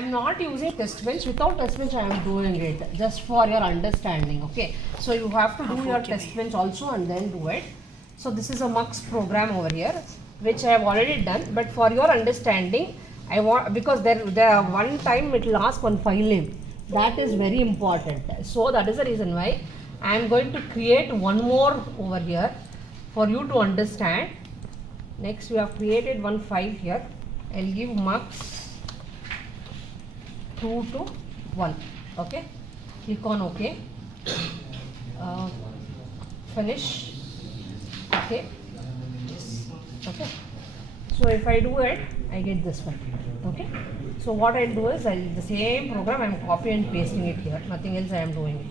am not using test bench. Without test bench I am doing it, just for your understanding. Okay, so you have to do your test bench also and then do it. So this is a MUX program over here, which I have already done, but for your understanding, I want, because there one time it will ask one file name. That is very important. So that is the reason why I am going to create one more over here for you to understand. Next we have created one file here. I'll give MUX 2 to 1. Okay, click on OK. Finish. Okay. Yes. Okay. So if I do it, I get this one. Okay. So what I'll do is, the same program I am copy and pasting it here. Nothing else I am doing it.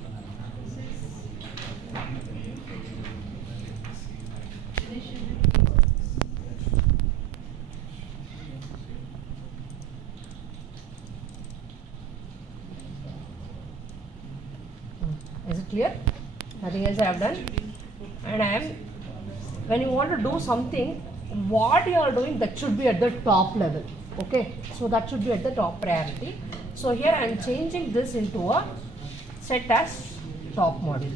Is it clear? Nothing else I have done. And I am, when you want to do something, what you are doing, that should be at the top level. Okay, so that should be at the top priority. So here I am changing this into a set as top module.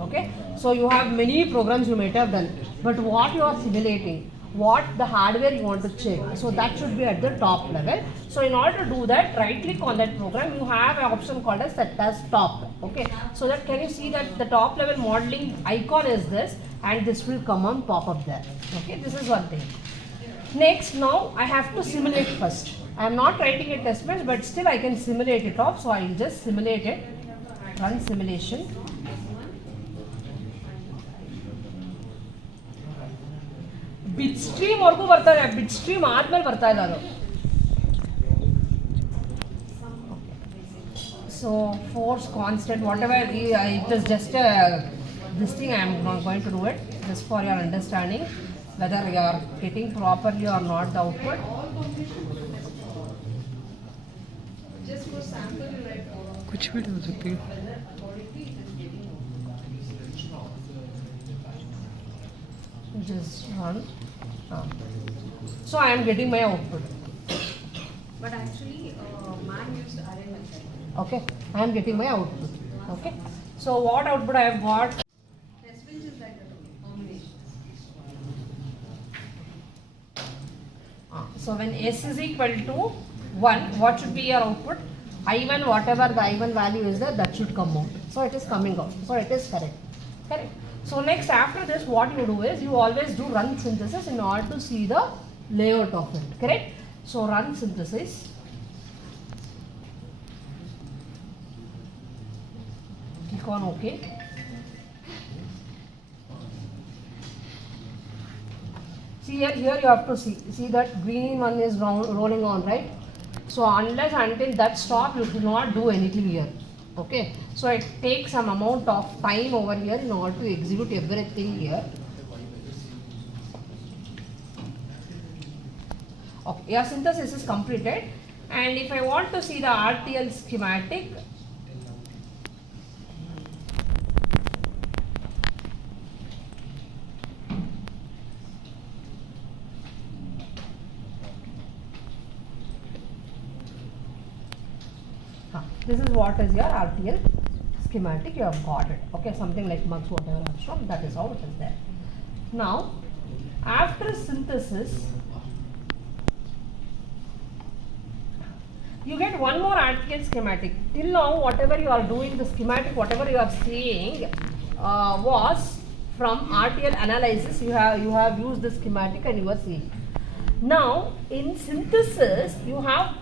Okay, so you have many programs you might have done, but what you are simulating, what the hardware you want to check, so that should be at the top level. So in order to do that, right click on that program, you have an option called as set as top. Okay, so that, can you see that the top level modeling icon is this, and this will come on pop up there. Okay, this is one thing. Next, now I have to simulate first. I am not writing a test bench, but still I can simulate it off. So I will just simulate it. Run simulation. Bitstream और को बढ़ता है, bitstream आध में बढ़ता है दादो. So force constant, whatever it is, just this thing I am not going to do it, just for your understanding whether you are getting properly or not the output. Just for sample, कुछ भी हो सकती है. Just run. So I am getting my output. But actually, man used array method. Okay, I am getting my output. Okay, so what output I have got? Test bench is like a combination. So when S is equal to 1, what should be your output? I1, whatever the I1 value is there, that should come out. So it is coming out. So it is correct. Correct. So next, after this, what you do is, you always do run synthesis in order to see the layout of it. Correct? So run synthesis. Click on OK. See here you have to see that green one is rolling on, right? So unless until that stop, you do not do anything here. Okay, so it takes some amount of time over here in order to execute everything here. Okay, your synthesis is completed, and if I want to see the RTL schematic, this is what is your RTL schematic, you have got it. Okay, something like MUX, whatever I have shown, that is how it is there. Now, after synthesis, you get one more RTL schematic. Till now, whatever you are doing, the schematic, whatever you are seeing, was from RTL analysis. You have used the schematic and you are seeing. Now, in synthesis, you have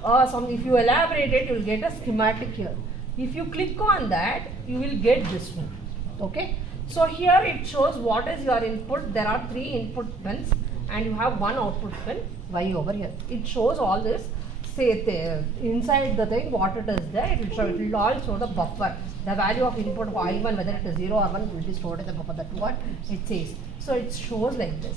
if you elaborate it, you will get a schematic here. If you click on that, you will get this one. Okay. So here it shows what is your input. There are 3 input pins and you have 1 output pin Y over here. It shows all this. Say inside the thing what it is there. It will show. It will all show the buffer. The value of input I1, whether it is 0 or 1, will be stored in the buffer. That's what it says. So it shows like this.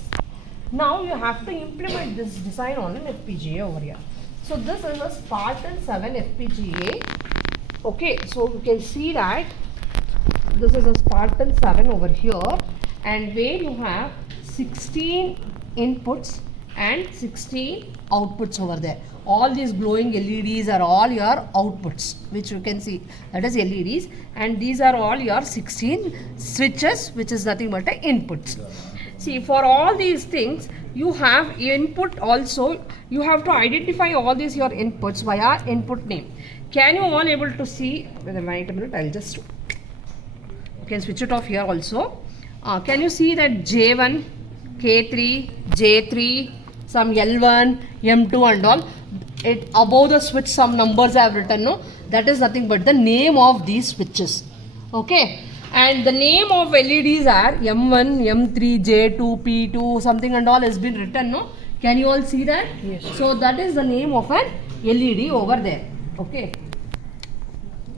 Now you have to implement this design on an FPGA over here. So this is a Spartan 7 FPGA. Okay, so you can see that this is a Spartan 7 over here, and where you have 16 inputs and 16 outputs over there. all these glowing LEDs are all your outputs, which you can see, that is LEDs, and these are all your 16 switches, which is nothing but the inputs. See, for all these things, you have input also. You have to identify all these your inputs via input name. Can you all able to see? Wait a minute, I'll just, you can switch it off here also. Can you see that J1, K3, J3, some L1, M2 and all? It above the switch some numbers I have written, no? That is nothing but the name of these switches. Okay. And the name of LEDs are M1, M3, J2, P2, something and all has been written, no? Can you all see that? Yes. So that is the name of an LED over there. Okay.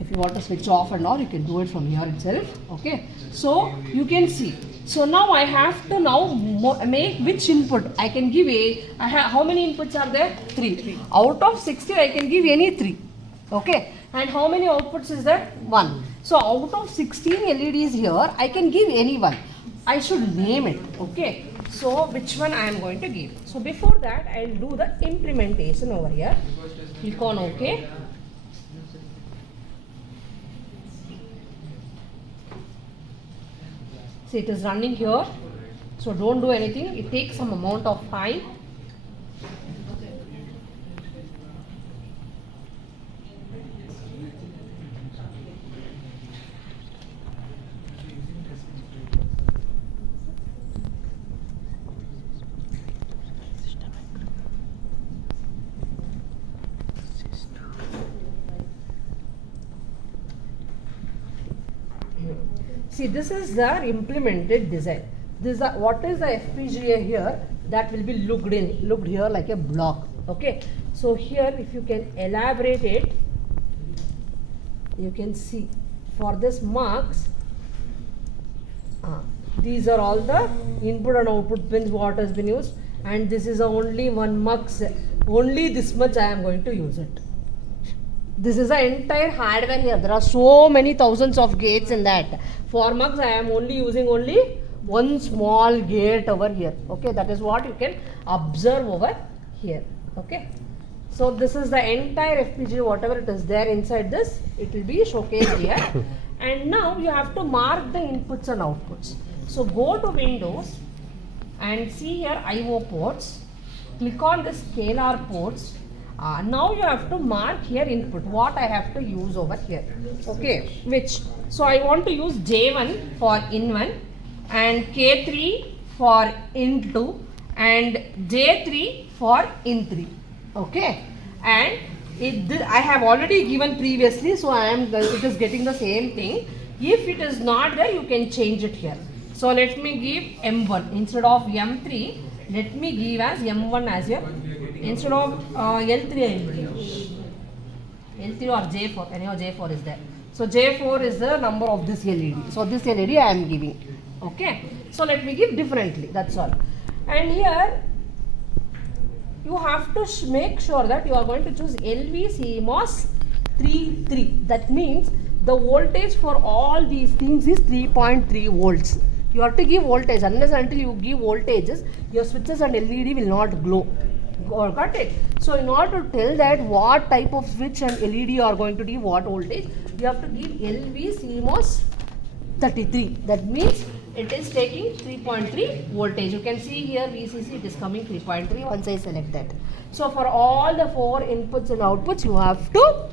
If you want to switch off and all, you can do it from here itself. Okay. So you can see. So now I have to now make which input. I can give how many inputs are there? 3. Out of 16, I can give any 3. Okay. And how many outputs is there? 1. So out of 16 LEDs here, I can give any one. I should name it. Okay. So which one I am going to give? So before that, I will do the implementation over here. Click on OK. See, it is running here. So don't do anything. It takes some amount of time. See, this is the implemented design. This is what is the FPGA here that will be looked here like a block. Okay. So here, if you can elaborate it, you can see for this MUX, these are all the input and output pins what has been used, and this is only one MUX. Only this much I am going to use it. This is the entire hardware here. There are so many thousands of gates in that. For MUX, I am only using one small gate over here. Okay, that is what you can observe over here. Okay. So this is the entire FPGA, whatever it is there inside this, it will be showcased here. And now you have to mark the inputs and outputs. So go to Windows and see here IO ports. Click on the scalar ports. Now you have to mark here input, what I have to use over here. Okay, which? So I want to use J1 for in1 and K3 for in2 and J3 for in3. Okay, and I have already given previously, so it is getting the same thing. If it is not there, you can change it here. So let me give M1 instead of M3. Let me give as M1 as your, instead of L3 I will give L3 or J4. Anyhow, J4 is there. So J4 is the number of this LED. So this LED I am giving. Okay. So let me give differently. That's all. And here you have to make sure that you are going to choose LV CMOS 3. That means the voltage for all these things is 3.3 volts. You have to give voltage. Unless until you give voltages, your switches and LED will not glow. Got it? So in order to tell that what type of switch and LED you are going to give what voltage, you have to give LV CMOS 33. That means it is taking 3.3 voltage. You can see here VCC, it is coming 3.3 once I select that. So for all the 4 inputs and outputs, you have to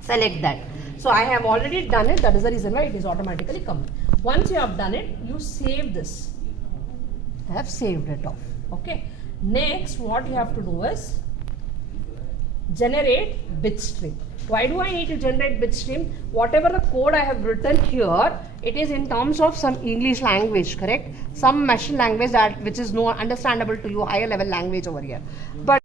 select that. So I have already done it. That is the reason why it is automatically coming. Once you have done it, you save this. I have saved it off. Okay. Next, what you have to do is generate bit stream. Why do I need to generate bit stream? Whatever the code I have written here, it is in terms of some English language, correct? Some machine language that which is no understandable to you, higher level language over here. But